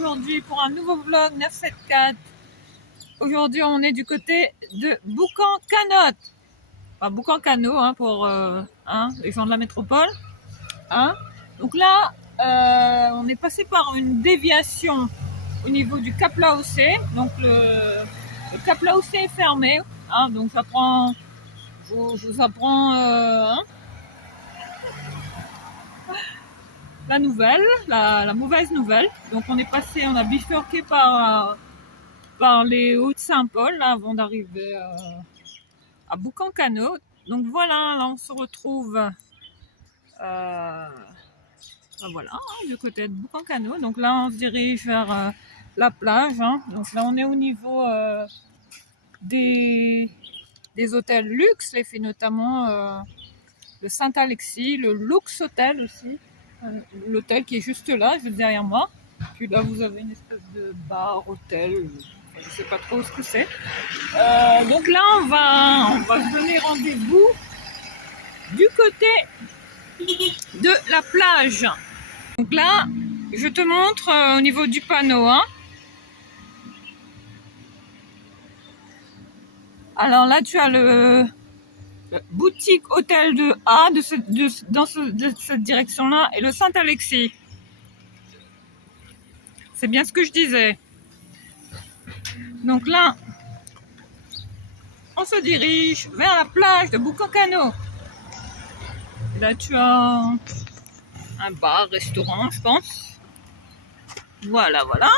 aujourd'hui pour un nouveau vlog 974. Aujourd'hui on est du côté de Boucan-Canotte. Enfin Boucan-Cano hein, pour les gens de la métropole. Hein. Donc là on est passé par une déviation au niveau du Cap Laossé. Donc le Cap Laossé est fermé. Hein, donc ça prend, je vous apprends la nouvelle, la mauvaise nouvelle. Donc on est passé, on a bifurqué par les Hauts-de-Saint-Paul avant d'arriver à Boucan-Cano. Donc voilà, là on se retrouve voilà, du côté de Boucan-Cano. Donc là on se dirige vers la plage. Hein. Donc là on est au niveau des hôtels luxe, les filles, notamment le Saint-Alexis, le Luxe Hotel aussi. L'hôtel qui est juste là, juste derrière moi. Puis là, vous avez une espèce de bar, hôtel, je ne sais pas trop ce que c'est. Donc là, on va se donner rendez-vous du côté de la plage. Donc là, je te montre au niveau du panneau. Hein. Alors là, tu as le boutique hôtel de A de cette direction-là et le Saint-Alexis. C'est bien ce que je disais. Donc là, on se dirige vers la plage de Boucan-Cano. Là, tu as un bar, restaurant, je pense. Voilà, voilà.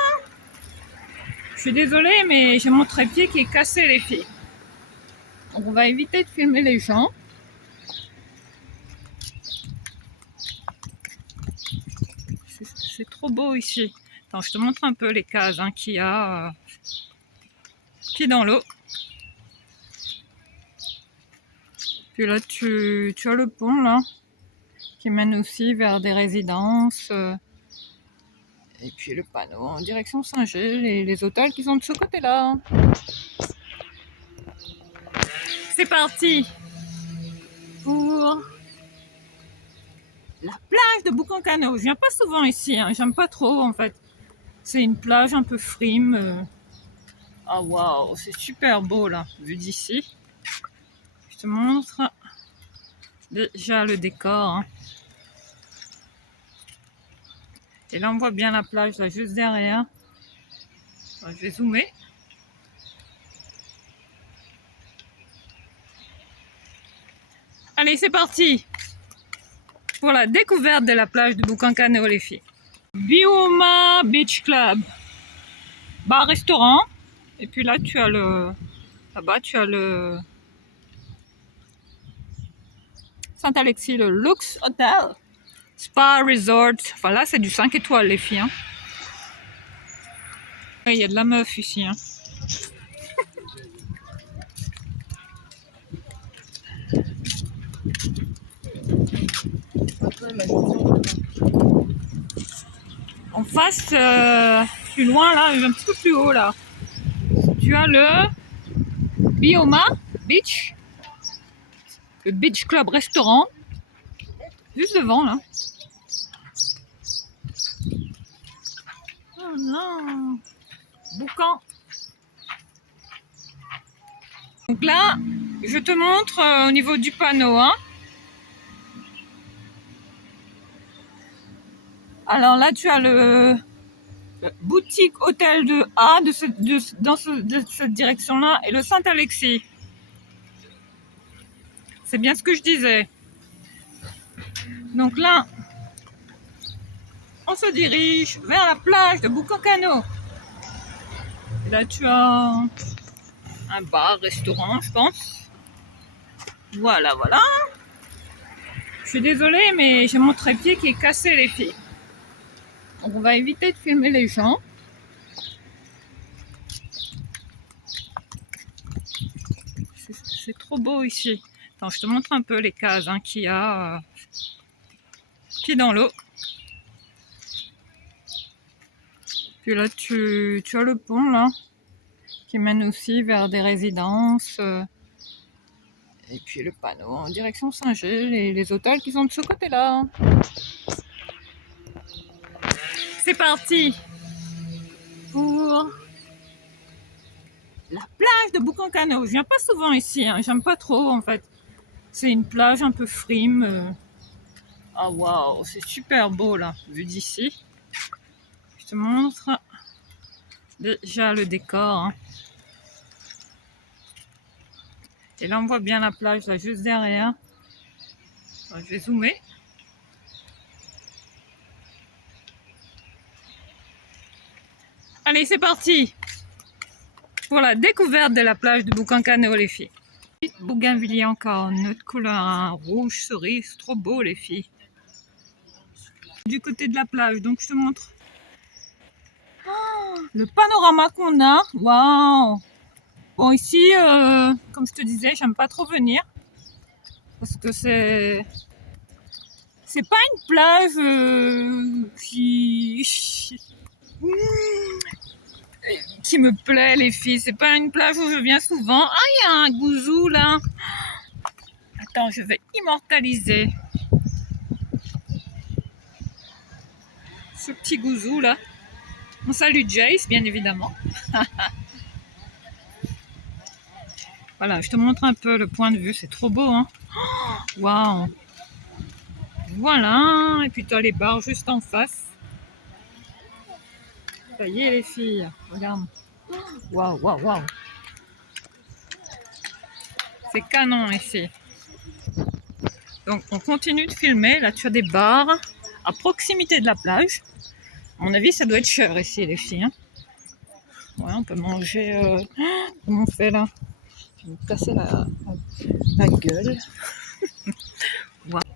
Je suis désolée, mais j'ai mon trépied qui est cassé, les filles. Donc, on va éviter de filmer les gens. C'est trop beau ici. Attends, je te montre un peu les cases hein, qu'il y a qui est dans l'eau. Puis là, tu as le pont là qui mène aussi vers des résidences. Et puis le panneau en direction Saint-Gilles et les hôtels qui sont de ce côté-là. C'est parti pour la plage de Boucan-Cano. Je viens pas souvent ici, hein. J'aime pas trop en fait. C'est une plage un peu frime. Ah waouh, c'est super beau là, vu d'ici. Je te montre déjà le décor. Hein. Et là on voit bien la plage là juste derrière. Je vais zoomer. Allez, c'est parti pour la découverte de la plage de Boucan-Cano, les filles. Bioma Beach Club, bar-restaurant. Et puis là, tu as là-bas, tu as le Saint-Alexis, le Luxe Hotel, Spa Resort. Enfin là, c'est du 5 étoiles, les filles. Hein. Il y a de la meuf ici. Hein. En face, plus loin là, un petit peu plus haut là, tu as le Bioma Beach, le Beach Club Restaurant, juste devant là. Oh non, Boucan. Donc là, je te montre au niveau du panneau. Hein. Alors là, tu as le boutique hôtel de A de cette direction-là et le Saint-Alexis. C'est bien ce que je disais. Donc là, on se dirige vers la plage de Boucan-Cano. Là, tu as un bar, restaurant, je pense. Voilà, voilà. Je suis désolée, mais j'ai mon trépied qui est cassé, les filles. Donc, on va éviter de filmer les gens. C'est trop beau ici. Attends, je te montre un peu les cases hein, qu'il y a qui est dans l'eau. Puis là, tu as le pont là qui mène aussi vers des résidences. Et puis le panneau en direction Saint-Gilles et les hôtels qui sont de ce côté-là. C'est parti pour la plage de Boucancano. Je viens pas souvent ici, hein. J'aime pas trop en fait. C'est une plage un peu frime. Ah waouh, c'est super beau là, vu d'ici. Je te montre déjà le décor. Hein. Et là on voit bien la plage là juste derrière. Je vais zoomer. Allez, c'est parti pour la découverte de la plage de Boucancano, les filles. Bougainvilliers encore, notre couleur hein, rouge cerise, trop beau les filles. Du côté de la plage, donc je te montre le panorama qu'on a. Waouh! Bon ici, comme je te disais, j'aime pas trop venir parce que c'est pas une plage qui me plaît les filles. C'est pas une plage où je viens souvent. Ah, il y a un gouzou là. Attends, je vais immortaliser ce petit gouzou là. On salue Jace, bien évidemment. Voilà, je te montre un peu le point de vue, c'est trop beau, hein. Waouh! Voilà, et puis tu as les bars juste en face. Ça y est les filles, regarde. Waouh, waouh, waouh! C'est canon ici. Donc on continue de filmer, là tu as des bars à proximité de la plage. À mon avis, ça doit être cher ici les filles. Hein. Ouais, on peut manger... comment on fait là? Je vais me casser la gueule.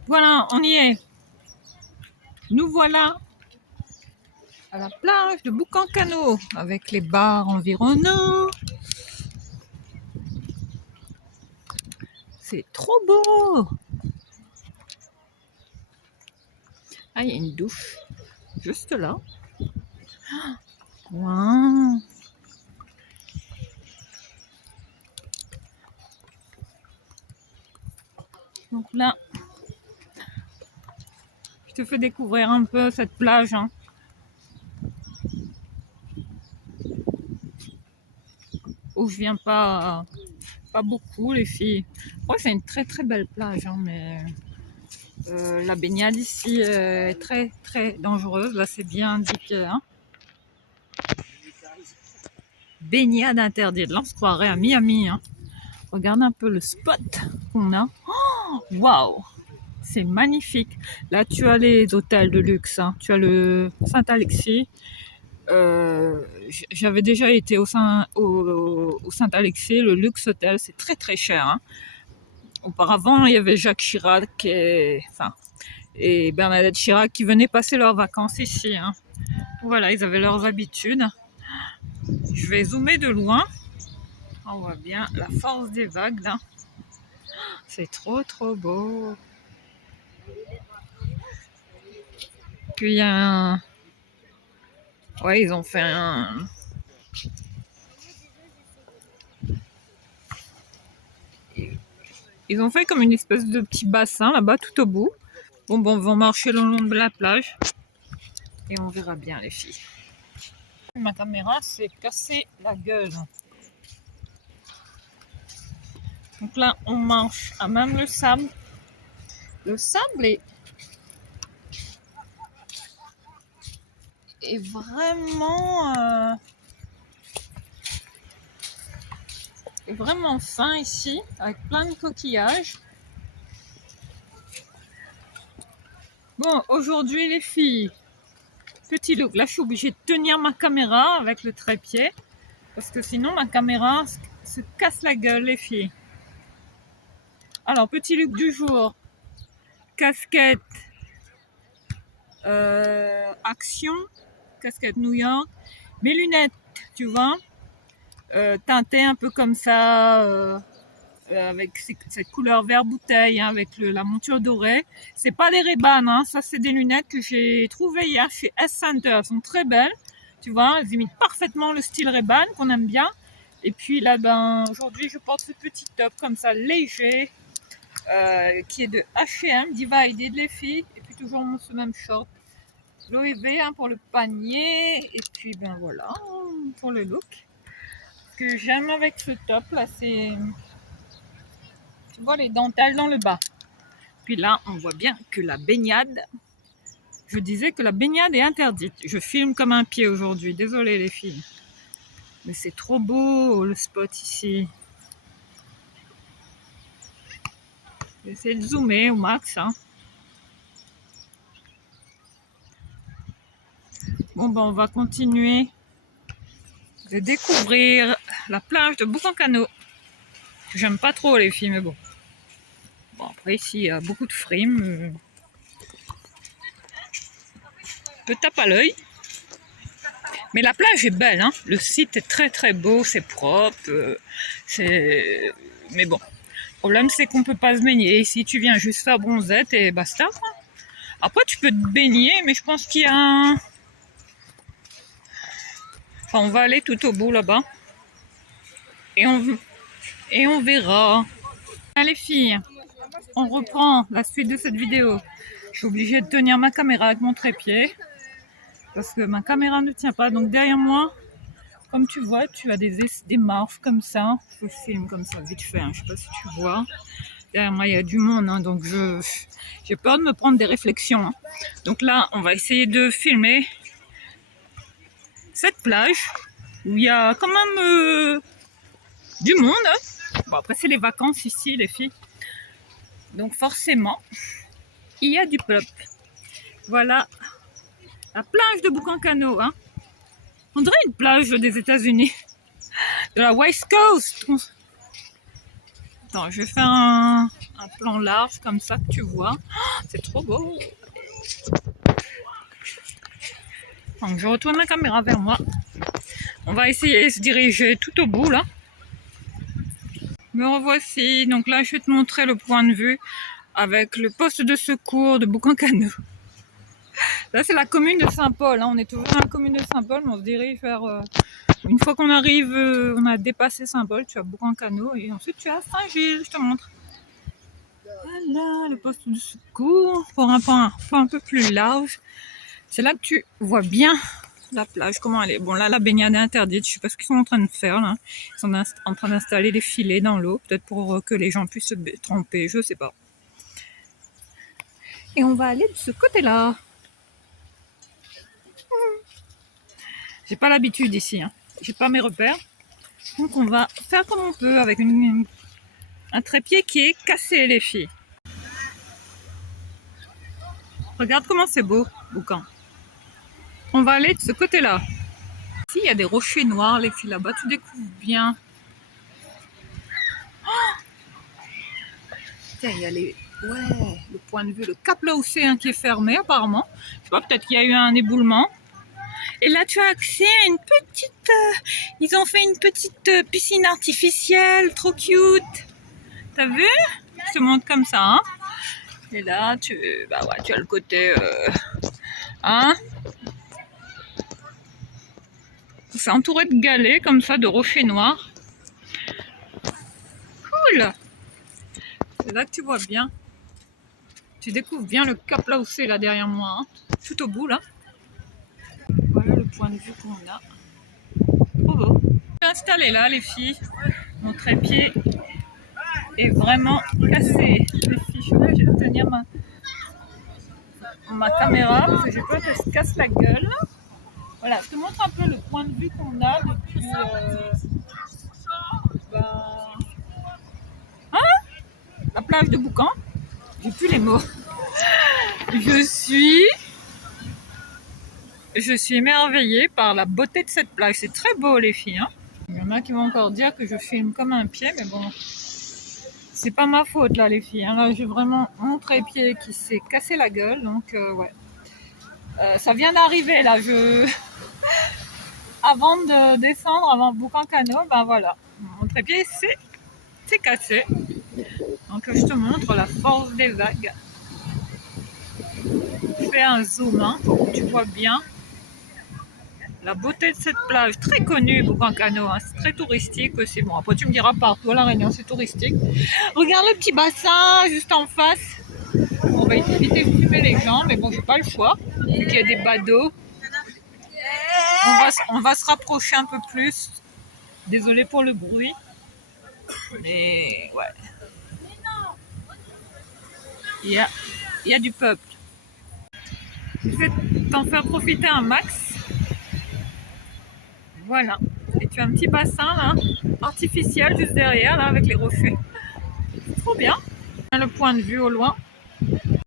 Voilà, on y est. Nous voilà à la plage de Boucancano avec les bars environnants. C'est trop beau. Ah, il y a une douche juste là. Wow. Donc là, je te fais découvrir un peu cette plage. Hein. Où je viens pas beaucoup les filles. Ouais, c'est une très très belle plage, hein, mais la baignade ici est très très dangereuse. Là, c'est bien indiqué. Hein. Baignade interdite. Là, on se croirait à Miami. Hein. Regarde un peu le spot qu'on a. Waouh! C'est magnifique. Là, tu as les hôtels de luxe. Hein. Tu as le Saint-Alexis. J'avais déjà été au Saint-Alexis, le luxe hôtel, c'est très très cher. Hein. Auparavant, il y avait Jacques Chirac et Bernadette Chirac qui venaient passer leurs vacances ici. Hein. Voilà, ils avaient leurs habitudes. Je vais zoomer de loin. On voit bien la force des vagues. Là. C'est trop trop beau. Puis il y a un... Ouais, ils ont fait un... Ils ont fait comme une espèce de petit bassin là-bas tout au bout. Bon, on va marcher le long de la plage et on verra bien les filles. Ma caméra s'est cassée la gueule. Donc là, on marche à même le sable. Le sable est vraiment fin ici, avec plein de coquillages. Bon, aujourd'hui les filles, petit look. Là, je suis obligée de tenir ma caméra avec le trépied parce que sinon ma caméra se casse la gueule, les filles. Alors, petit look du jour, casquette Action, casquette New York, mes lunettes, tu vois, teintées un peu comme ça, avec cette couleur vert bouteille, hein, avec la monture dorée. C'est pas des Ray-Ban, hein, ça c'est des lunettes que j'ai trouvées hier chez S-Center, elles sont très belles, tu vois, elles imitent parfaitement le style Ray-Ban qu'on aime bien. Et puis là, aujourd'hui, je porte ce petit top comme ça, léger, qui est de H&M, Divided les filles, et puis toujours ce même short. L'OEV hein, pour le panier, et puis ben voilà, pour le look. Ce que j'aime avec ce top là, c'est, tu vois, les dentelles dans le bas. Puis là, on voit bien que la baignade, je disais que la baignade est interdite. Je filme comme un pied aujourd'hui, désolé les filles. Mais c'est trop beau le spot ici. J'essaie de zoomer au max. Hein. Bon, ben, on va continuer de découvrir la plage de Boucancano. J'aime pas trop les filles, mais bon. Bon, après, ici, il y a beaucoup de frimes. Peut taper à l'œil. Mais la plage est belle, hein. Le site est très très beau, c'est propre. Mais bon, le problème c'est qu'on peut pas se baigner. Ici, tu viens juste faire bronzette et basta. Après, tu peux te baigner, mais je pense qu'il y a un... Enfin, on va aller tout au bout là-bas. Et on verra. Allez, les filles, on reprend la suite de cette vidéo. Je suis obligée de tenir ma caméra avec mon trépied. Parce que ma caméra ne tient pas. Donc derrière moi, comme tu vois, tu as des marches comme ça. Je filme comme ça vite fait. Hein. Je ne sais pas si tu vois. Derrière moi, il y a du monde. Hein, donc j'ai peur de me prendre des réflexions. Hein. Donc là, on va essayer de filmer cette plage où il y a quand même du monde. Hein. Bon, après, c'est les vacances ici, les filles. Donc forcément, il y a du peuple. Voilà la plage de Boucancano. Hein. On dirait une plage des États-Unis, de la West Coast. Attends, je vais faire un plan large comme ça que tu vois. Oh, c'est trop beau. Donc, je retourne la caméra vers moi. On va essayer de se diriger tout au bout là. Me revoici. Donc là, je vais te montrer le point de vue avec le poste de secours de Boucancano. Là, c'est la commune de Saint-Paul. Hein. On est toujours dans la commune de Saint-Paul, mais on se dirige vers... Une fois qu'on arrive, on a dépassé Saint-Paul, tu as Boucancano et ensuite tu as Saint-Gilles, je te montre. Voilà, le poste de secours pour un point un peu plus large. C'est là que tu vois bien la plage, comment elle est. Bon, là, la baignade est interdite, je sais pas ce qu'ils sont en train de faire là. Ils sont en train d'installer des filets dans l'eau, peut-être pour que les gens puissent se tremper, je sais pas. Et on va aller de ce côté-là. J'ai pas l'habitude ici, hein. J'ai pas mes repères. Donc on va faire comme on peut avec un trépied qui est cassé, les filles. Regarde comment c'est beau, Boucan. On va aller de ce côté-là. Ici, il y a des rochers noirs, les filles, là-bas. Tu découvres bien. Oh, tiens, il y a le point de vue, le cap Laocéen qui est fermé, apparemment. Je sais pas, peut-être qu'il y a eu un éboulement. Et là, tu as accès à une petite... ils ont fait une petite piscine artificielle, trop cute. T'as vu? Je te montre comme ça. Hein. Et là, tu as le côté... hein. C'est entouré de galets, comme ça, de rochers noirs. Cool. C'est là que tu vois bien. Tu découvres bien le cap Laocé, là, derrière moi. Hein. Tout au bout, là. Voilà le point de vue qu'on a. Trop beau. Je suis installée là, les filles. Mon trépied est vraiment cassé. Les filles, je suis obligée de tenir ma caméra parce que j'ai peur qu'elle se casse la gueule. Voilà, je te montre un peu le point de vue qu'on a depuis... la plage de Boucan. J'ai plus les mots. Je suis émerveillée par la beauté de cette plage. C'est très beau, les filles. Hein. Il y en a qui vont encore dire que je filme comme un pied, mais bon, c'est pas ma faute là, les filles. Hein. Là, j'ai vraiment mon trépied qui s'est cassé la gueule, donc ouais. Ça vient d'arriver là. Avant de descendre, avant Boucancano, ben voilà, mon trépied s'est cassé. Donc je te montre la force des vagues. Je fais un zoom hein, pour que tu vois bien la beauté de cette plage, très connue, Boucancano, hein, c'est très touristique aussi. Bon, après tu me diras partout à La Réunion, c'est touristique. Regarde le petit bassin juste en face. On va éviter de filmer les gens, mais bon, j'ai pas le choix, vu qu'il y a des badauds. on va se rapprocher un peu plus. Désolé pour le bruit. Mais ouais. Il y a du peuple. Je vais t'en faire profiter un max. Voilà. Et tu as un petit bassin là, artificiel juste derrière, là, avec les rochers. C'est trop bien. Le point de vue au loin.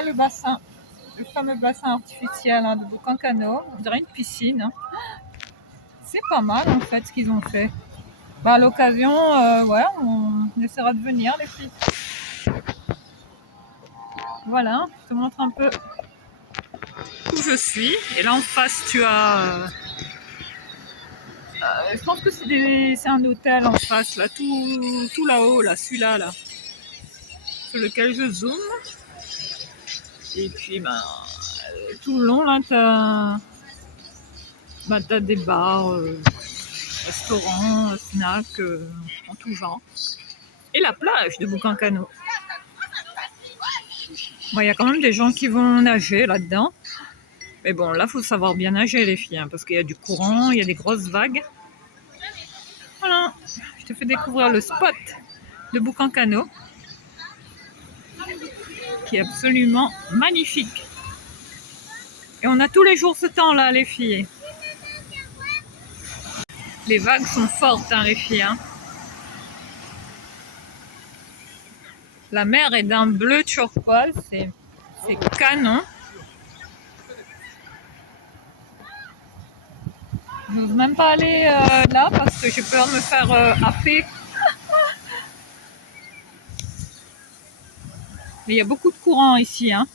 Le bassin, le fameux bassin artificiel hein, de Boucancano. On dirait une piscine. Hein. C'est pas mal en fait ce qu'ils ont fait. Bah, à l'occasion, ouais, on essaiera de venir les filles. Voilà, je te montre un peu où je suis. Et là en face, tu as... je pense que c'est un hôtel en face, là, tout là-haut, là, celui-là, là, sur lequel je zoome. Et puis, ben, tout le long, là, t'as des bars, restaurants, snacks, en tout genre. Et la plage de Boucancano. Bon, il y a quand même des gens qui vont nager là-dedans. Mais bon, là, il faut savoir bien nager, les filles, hein, parce qu'il y a du courant, il y a des grosses vagues. Voilà, je te fais découvrir le spot de Boucancano, qui est absolument magnifique. Et on a tous les jours ce temps-là, les filles. Les vagues sont fortes, hein, les filles. Hein. La mer est d'un bleu turquoise, c'est canon. Je n'ose même pas aller là parce que j'ai peur de me faire happer. Mais il y a beaucoup de courant ici. Hein.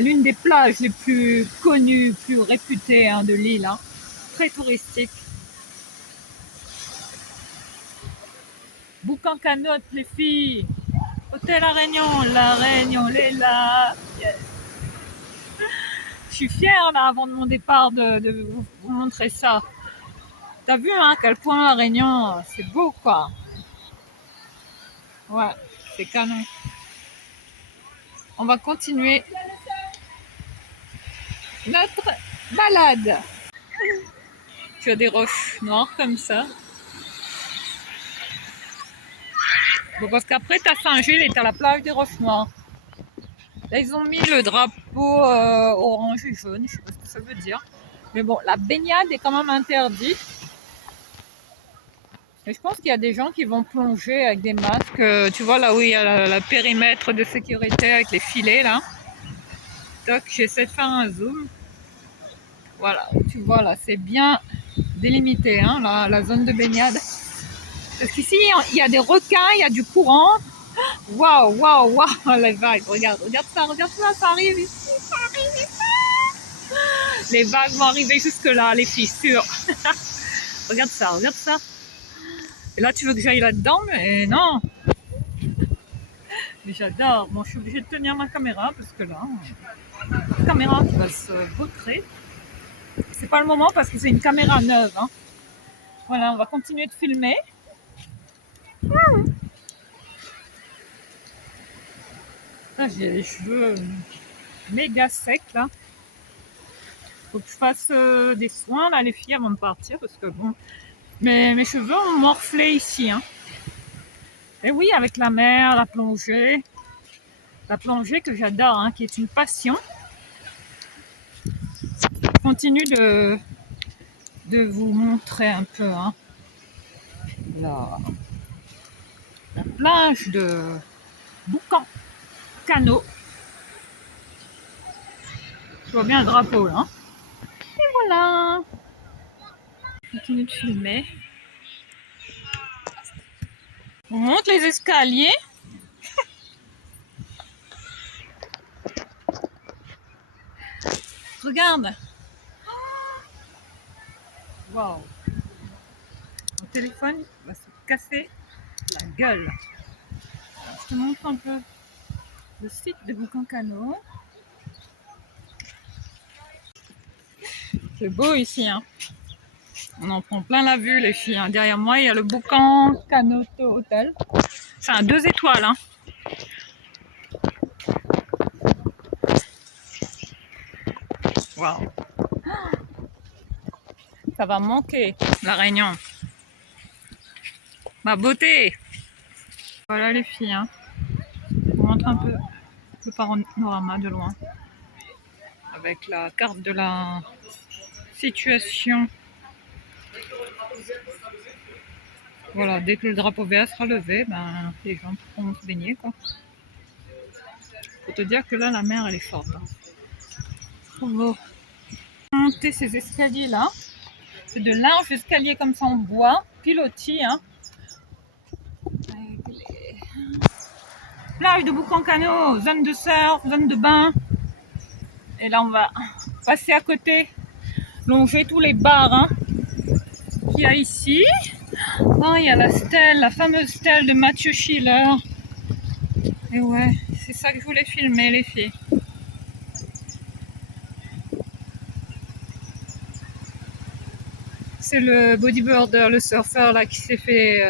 L'une des plages les plus connues, plus réputées hein, de l'île. Hein. Très touristique. Boucancano, les filles. Hôtel La Réunion, elle est là. Yes. Je suis fière là avant de mon départ de vous montrer ça. T'as vu hein, à quel point La Réunion, c'est beau quoi. Ouais, c'est canon. On va continuer notre balade. Tu as des roches noires comme ça. Bon, parce qu'après, tu as Saint-Gilles et tu as la plage des roches noires. Là, ils ont mis le drapeau orange et jaune. Je sais pas ce que ça veut dire. Mais bon, la baignade est quand même interdite. Et je pense qu'il y a des gens qui vont plonger avec des masques. Tu vois là où il y a le périmètre de sécurité avec les filets là. Toc, j'essaie de faire un zoom. Voilà, tu vois là, c'est bien délimité hein, la zone de baignade. Parce qu'ici, il y a des requins, il y a du courant. Waouh, waouh, waouh, les vagues. Regarde ça, ça arrive ici, ça arrive ici. Les vagues vont arriver jusque là, les filles, sûres. Regarde ça. Et là, tu veux que j'aille là-dedans, mais non. Mais j'adore. Bon, je suis obligée de tenir ma caméra parce que là, la caméra qui va se vautrer. C'est pas le moment parce que c'est une caméra neuve. Hein. Voilà, on va continuer de filmer. Là, j'ai les cheveux méga secs là. Faut que je fasse des soins là, les filles, avant de partir parce que bon, mes cheveux ont morflé ici. Hein. Et oui, avec la mer, la plongée que j'adore, hein, qui est une passion. Je continue de vous montrer un peu hein, la plage de Boucancano. Je vois bien un drapeau là. Et voilà. Je continue de filmer. On monte les escaliers. Regarde. Waouh. Mon téléphone va se casser la gueule. Alors, je te montre un peu le site de Boucancano. C'est beau ici. Hein. On en prend plein la vue les filles. Hein. Derrière moi, il y a le Boucancano Hotel. C'est un 2 étoiles. Hein. Waouh. Ça va manquer, la Réunion. Ma beauté. Voilà les filles, hein. Je vous montre un peu le panorama de loin. Avec la carte de la situation. Voilà, dès que le drapeau vert sera levé, ben, les gens pourront se baigner, quoi. Faut te dire que là, la mer, elle est forte. Hein. Trop beau. Monter ces escaliers-là. C'est de larges escaliers comme ça en bois, pilotis, hein. Plage de Boucancano, zone de surf, zone de bain. Et là, on va passer à côté, longer tous les bars, hein, qu'il y a ici. Oh, il y a la stèle, la fameuse stèle de Mathieu Schiller. Et ouais, c'est ça que je voulais filmer, les filles. C'est le bodyboarder, le surfeur là qui s'est fait,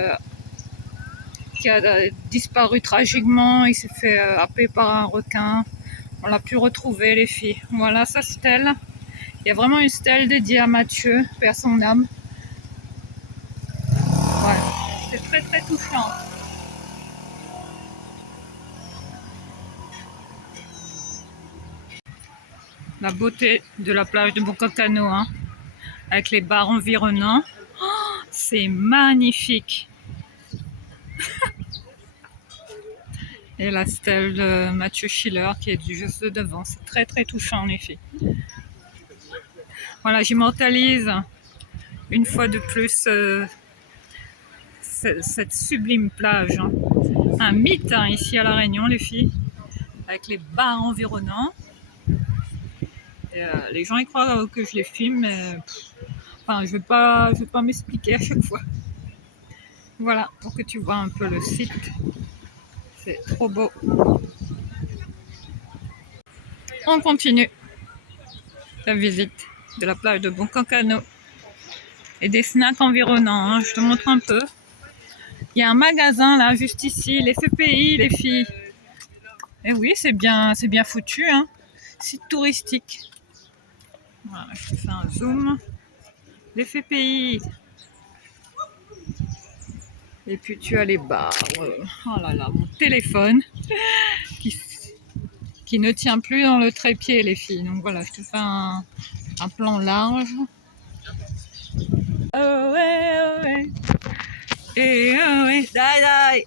qui a disparu tragiquement. Il s'est fait happer par un requin. On l'a pu retrouver, les filles. Voilà sa stèle. Il y a vraiment une stèle dédiée à Mathieu, père son âme. Ouais, c'est très très touchant. La beauté de la plage de Boucancano, hein, avec les bars environnants. Oh, c'est magnifique. Et la stèle de Mathieu Schiller qui est juste devant. C'est très très touchant en effet. Voilà, j'immortalise une fois de plus cette sublime plage. Hein. Un mythe hein, ici à La Réunion, les filles, avec les bars environnants. Et, les gens y croient que je les filme, mais enfin, je vais pas m'expliquer à chaque fois. Voilà, pour que tu vois un peu le site. C'est trop beau. On continue la visite de la plage de Boucancano et des snacks environnants. Hein. Je te montre un peu. Il y a un magasin là, juste ici, les FPI, les filles. Et oui, c'est bien foutu, hein. Site touristique. Voilà, je te fais un zoom. Les FPI. Et puis tu as les bars. Oh là là, mon téléphone qui ne tient plus dans le trépied, les filles. Donc voilà, je te fais un plan large. Oh ouais, oh ouais. Et oh ouais, die die.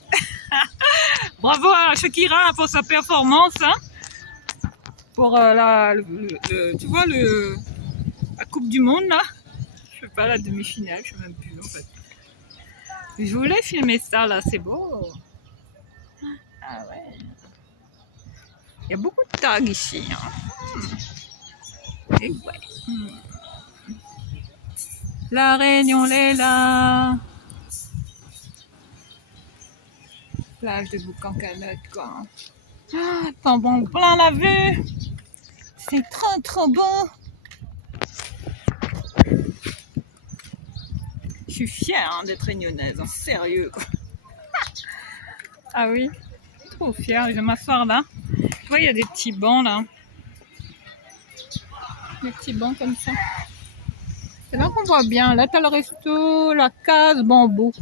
Bravo à Shakira pour sa performance. Hein, pour tu vois, la Coupe du Monde, là. Je sais pas, la demi-finale, je sais même plus, en fait. Je voulais filmer ça, là, c'est beau. Ah ouais. Il y a beaucoup de tags ici. Hein. Et ouais. La Réunion, est là. Plage de Boucancano, quoi. Ah, t'en bon plein la vue. C'est trop, trop beau. Je suis fière hein, d'être réunionnaise, hein, sérieux. Quoi. Ah oui, trop fière. Je vais m'asseoir là. Tu vois, il y a des petits bancs là. Des petits bancs comme ça. C'est là qu'on voit bien. Là, t'as le resto, la case, bambou.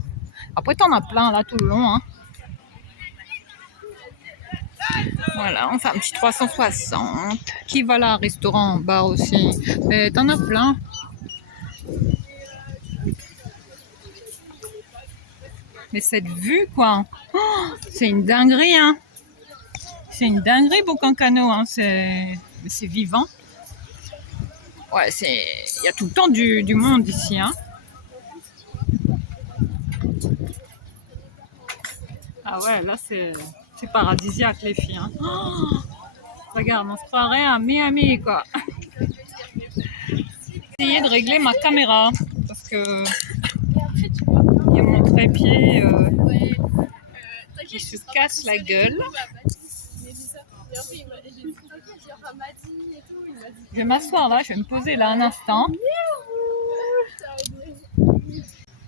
Après, t'en as plein là tout le long. Hein. Voilà, on fait un petit 360. Qui va là, restaurant, bar aussi. Mais t'en as plein. Mais cette vue, quoi. Oh, c'est une dinguerie, hein. C'est une dinguerie, Boucancano. Hein. C'est vivant. Ouais, il y a tout le temps du monde ici. Hein. Ah ouais, là, c'est paradisiaque, les filles. Hein. Oh, regarde, on se croirait à Miami, quoi. J'ai essayé de régler ma caméra parce que il y a mon trépied qui se casse la gueule. Je vais m'asseoir là, je vais me poser là un instant.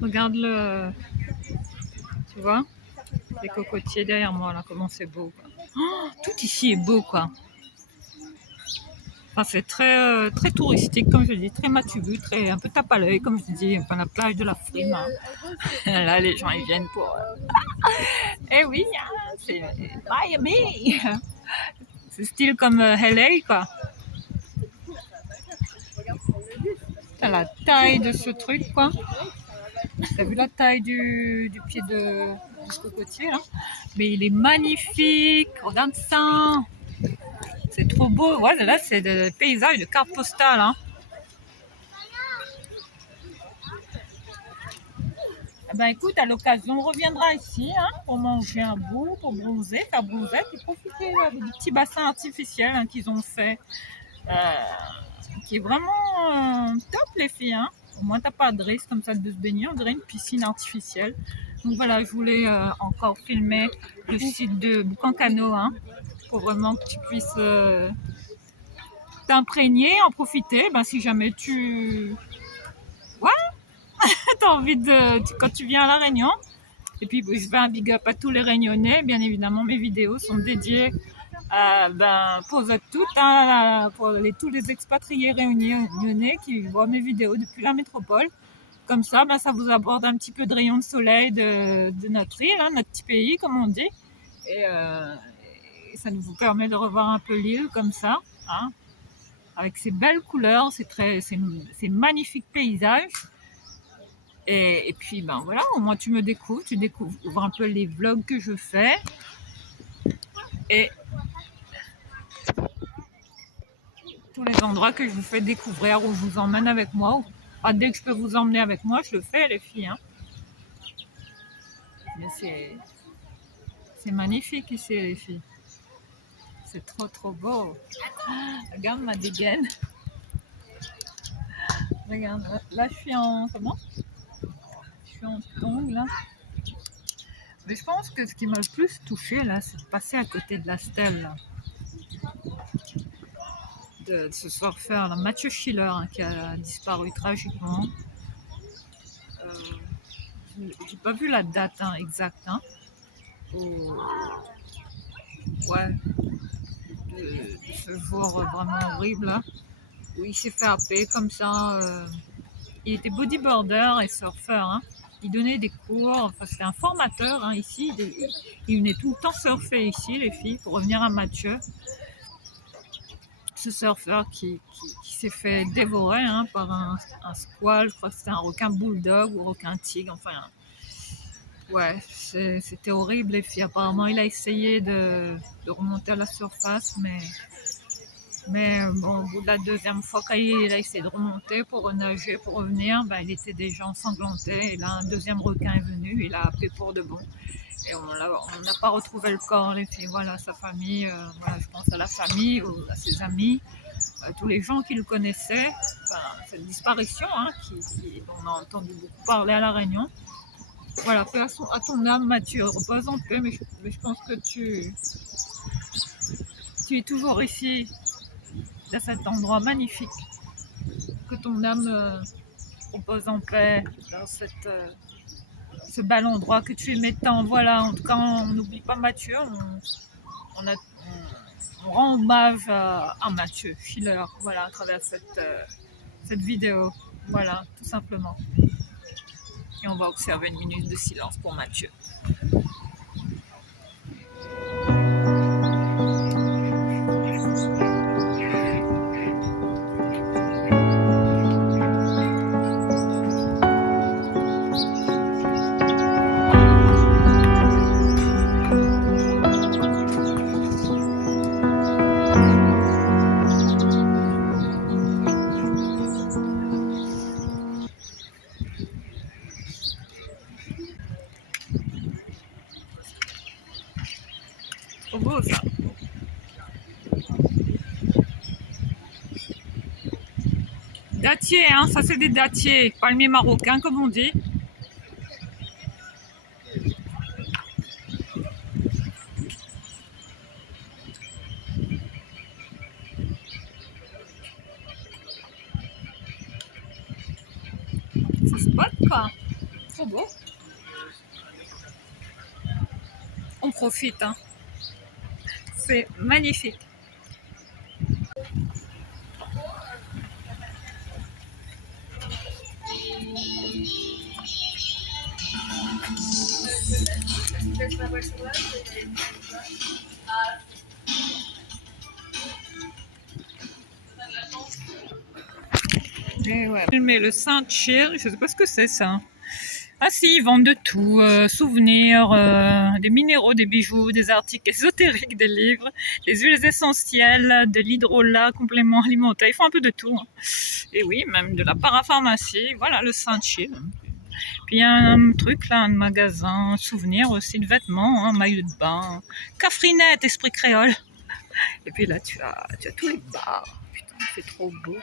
Regarde tu vois, les cocotiers derrière moi là, comment c'est beau. Quoi. Oh, tout ici est beau quoi. Enfin, c'est très touristique, comme je dis, très matu, très un peu tape à l'œil, comme je dis. Enfin, la plage de la Frime, hein. Là, les gens ils viennent pour. Eh oui, hein, c'est Miami. C'est style comme LA, quoi. T'as la taille de ce truc, quoi. T'as vu la taille du pied du cocotier, là? Mais il est magnifique. Regarde ça. C'est trop beau. Ouais, là, c'est des paysages de carte postale, hein. Eh ben écoute, à l'occasion, on reviendra ici, hein, pour manger un bout, pour bronzer, faire bronzette et profiter du petit bassin artificiel, hein, qu'ils ont fait, euh, qui est vraiment top, les filles, hein. Au moins, t'as pas de risque comme ça de se baigner, on dirait une piscine artificielle. Donc voilà, je voulais encore filmer le site de Boucancano, hein, pour vraiment que tu puisses t'imprégner, en profiter. Ben, si jamais tu as envie quand tu viens à La Réunion. Et puis, je fais un big up à tous les Réunionnais. Bien évidemment, mes vidéos sont dédiées pour eux toutes, hein, pour tous les expatriés réunionnais qui voient mes vidéos depuis la métropole. Comme ça, ça vous apporte un petit peu de rayon de soleil de notre île, hein, notre petit pays, comme on dit. Et ça vous permet de revoir un peu l'île comme ça, hein, avec ses belles couleurs, ces magnifiques paysages. Et puis, voilà, au moins tu me découvres, tu découvres un peu les vlogs que je fais. Et tous les endroits que je vous fais découvrir, où je vous emmène avec moi. Dès que je peux vous emmener avec moi, je le fais, les filles, hein. Mais c'est magnifique ici, les filles. C'est trop beau. Regarde ma dégaine. Regarde, là je suis en... Comment? Je suis en tongs, là. Mais je pense que ce qui m'a le plus touché là, c'est de passer à côté de la stèle, là. De ce surfeur, là, Mathieu Schiller, hein, qui a disparu tragiquement. J'ai pas vu la date, hein, exacte, hein. Ouais, de ce jour vraiment horrible, là, où il s'est fait happer comme ça. Il était bodyboarder et surfeur, hein. Il donnait des cours, enfin c'était un formateur, hein, ici. Il venait tout le temps surfer ici, les filles, pour revenir à Mathieu. Ce surfeur qui s'est fait dévorer, hein, par un squale, je crois que c'était un requin bulldog ou requin tigre, enfin. Ouais, c'était horrible, les filles. Apparemment, il a essayé de remonter à la surface, mais bon, au bout de la deuxième fois, quand il a essayé de remonter pour nager, pour revenir, il était déjà ensanglanté. Et là, un deuxième requin est venu, il a happé pour de bon. Et on n'a pas retrouvé le corps, les filles. Voilà, sa famille, voilà, je pense à la famille, à ses amis, à tous les gens qui le connaissaient. Enfin, cette disparition, hein, on a entendu beaucoup parler à La Réunion. Voilà, paix à ton âme, Mathieu, repose en paix, mais je pense que tu es toujours ici, dans cet endroit magnifique. Que ton âme repose en paix dans ce bel endroit que tu aimais tant. Voilà, en tout cas, on n'oublie pas Mathieu, on rend hommage à Mathieu Schiller, voilà, à travers cette vidéo. Voilà, tout simplement. Et on va observer une minute de silence pour Mathieu. Trop beau ça. Dattier, hein, ça c'est des dattiers, palmiers marocains comme on dit. Ce spot quoi, trop beau. On profite, hein. C'est magnifique. Et ouais. Mais le Saint-Cyr, je sais pas ce que c'est ça. Ah si, ils vendent de tout, souvenirs, des minéraux, des bijoux, des articles ésotériques, des livres, des huiles essentielles, de l'hydrolat, compléments alimentaires, ils font un peu de tout. Hein. Et oui, même de la parapharmacie, voilà le Saint-Cyr. Puis il y a un truc là, un magasin, souvenirs aussi de vêtements, hein, maillots de bain, Cafrinette, esprit créole. Et puis là tu as tous les bars, putain c'est trop beau,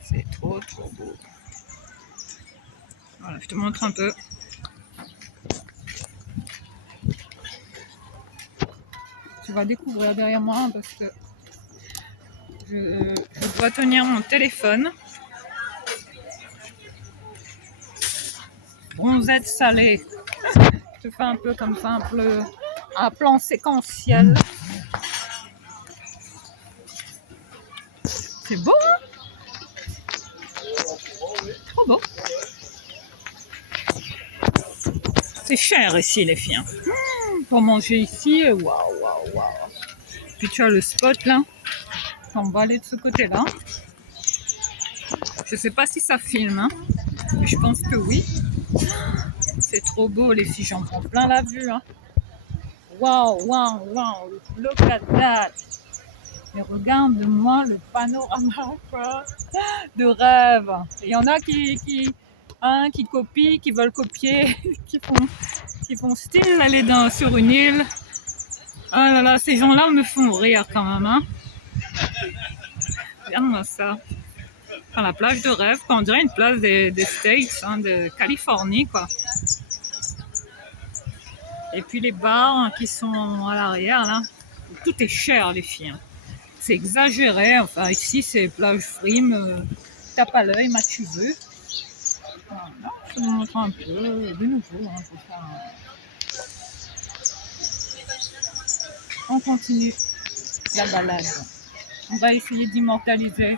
c'est trop beau. Voilà, je te montre un peu. Tu vas découvrir derrière moi parce que je dois tenir mon téléphone. Bronzette salée. Je fais un peu comme ça, un plan séquentiel. C'est beau, hein? Trop beau. C'est cher ici, les filles. Pour manger ici, waouh. Puis tu as le spot là. On va aller de ce côté-là. Je sais pas si ça filme, hein, mais je pense que oui. C'est trop beau, les filles, j'en prends plein la vue. Hein. Waouh, look at that. Mais regarde-moi le panorama, quoi, de rêve. Il y en a qui copient, qui veulent copier, qui font style aller sur une île. Ah là là, ces gens-là me font rire quand même. Hein. Regarde-moi ça. Enfin, la plage de rêve, on dirait une plage des States, hein, de Californie, quoi. Et puis les bars hein, qui sont à l'arrière, là. Tout est cher, les filles. Hein. C'est exagéré. Enfin, ici, c'est plage frime. Tape à l'œil, ma tu veux. Voilà, je te montre un peu de nouveau. Hein, pour faire On continue la balade. On va essayer d'immortaliser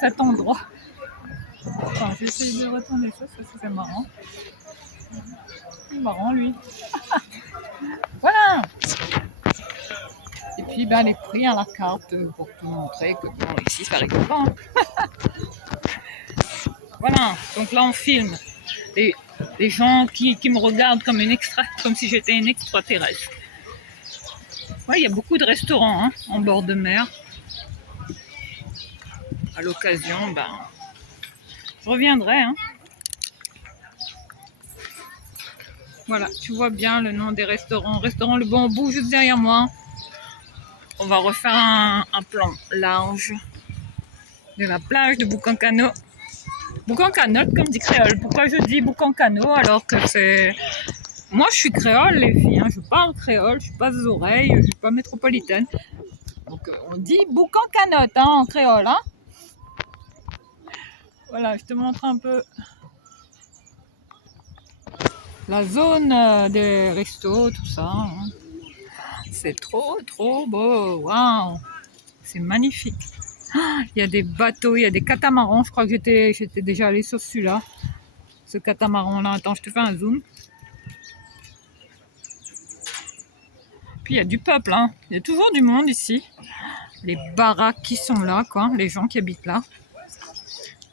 cet endroit. Enfin, je vais essayer de retourner ça, c'est marrant. C'est marrant, lui. Voilà. Et puis, ben, les prix à la carte pour te montrer que bon, ici, ça arrive pas. Voilà. Donc là, on filme les gens qui me regardent comme comme si j'étais une extraterrestre. Ouais, il y a beaucoup de restaurants hein, en bord de mer. À l'occasion, ben, je reviendrai. Hein. Voilà, tu vois bien le nom des restaurants. Restaurant Le Bambou, juste derrière moi. On va refaire un plan lounge de la plage de Boucancano. Boucancano, comme dit créole. Pourquoi je dis Boucancano alors que c'est... Moi, je suis créole, les filles. Hein. Je parle créole, je suis pas des oreilles, je suis pas métropolitaine. Donc, on dit Boucancano hein, en créole. Hein. Voilà, je te montre un peu la zone des restos, tout ça. Hein. C'est trop beau. Waouh, c'est magnifique. Il y a des bateaux, il y a des catamarans. Je crois que j'étais déjà allée sur celui-là. Ce catamaran-là. Attends, je te fais un zoom. Puis il y a du peuple. Hein. Il y a toujours du monde ici. Les baraques qui sont là, quoi. Les gens qui habitent là.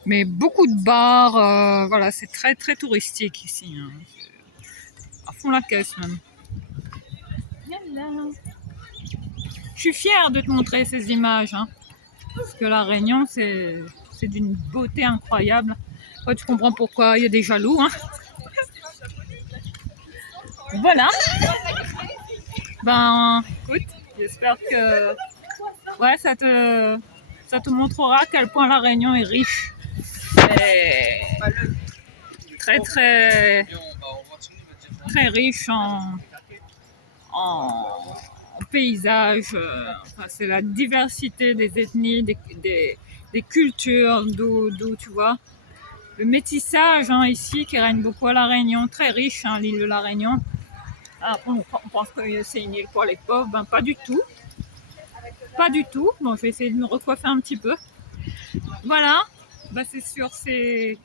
Mais beaucoup de bars. Voilà, c'est très touristique ici. Hein. À fond la caisse même. Je suis fière de te montrer ces images. Hein. Parce que la Réunion, c'est d'une beauté incroyable. Ouais, tu comprends pourquoi il y a des jaloux. Hein. Voilà. Ben, écoute, j'espère que ouais, ça te montrera à quel point la Réunion est riche. Et très riche en paysages. Enfin, c'est la diversité des ethnies, des cultures, d'où tu vois. Le métissage hein, ici qui règne beaucoup à la Réunion, très riche hein, l'île de la Réunion. Après, on pense que c'est une île pour les pauvres, ben pas du tout. Pas du tout. Bon, je vais essayer de me recoiffer un petit peu. Voilà, ben, c'est sur ces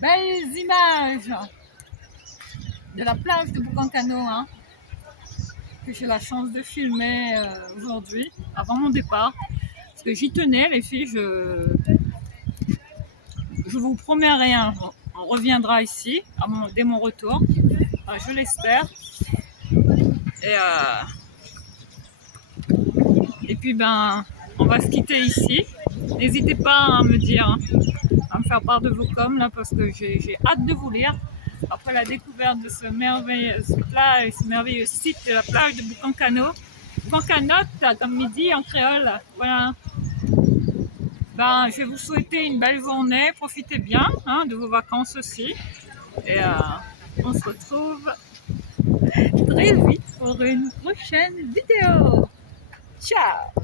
belles images de la plage de Boucancano, hein, que j'ai la chance de filmer aujourd'hui, avant mon départ. Parce que j'y tenais, les filles, je vous promets rien. On reviendra ici dès mon retour, je l'espère. Et puis ben, on va se quitter ici. N'hésitez pas à me dire, hein, à me faire part de vos coms là, parce que j'ai hâte de vous lire. Après la découverte de ce merveilleux site de la plage de Boucancano, Boucancanotte, comme il dit en créole. Voilà. Ben, je vais vous souhaiter une belle journée. Profitez bien, hein, de vos vacances aussi. Et on se retrouve très vite pour une prochaine vidéo. Ciao!